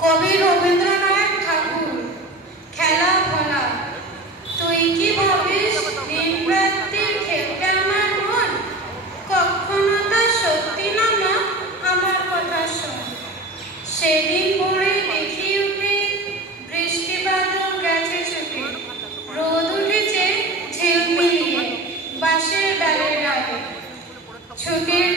কবি রবীন্দ্রনাথ ঠাকুর। খেলা ভোলা তুই কি ভাবিস দিন রাত্রির খেলতে আমার মন, কখনো তা সত্যি না মা, আমার কথা শোন। সেদিন ভোরে দেখি উঠে বৃষ্টি বাদল গেছে ছুটে, রোদ উঠেছে ঝিলমিলিয়ে বাঁশের ডালে ডালে। ছুটির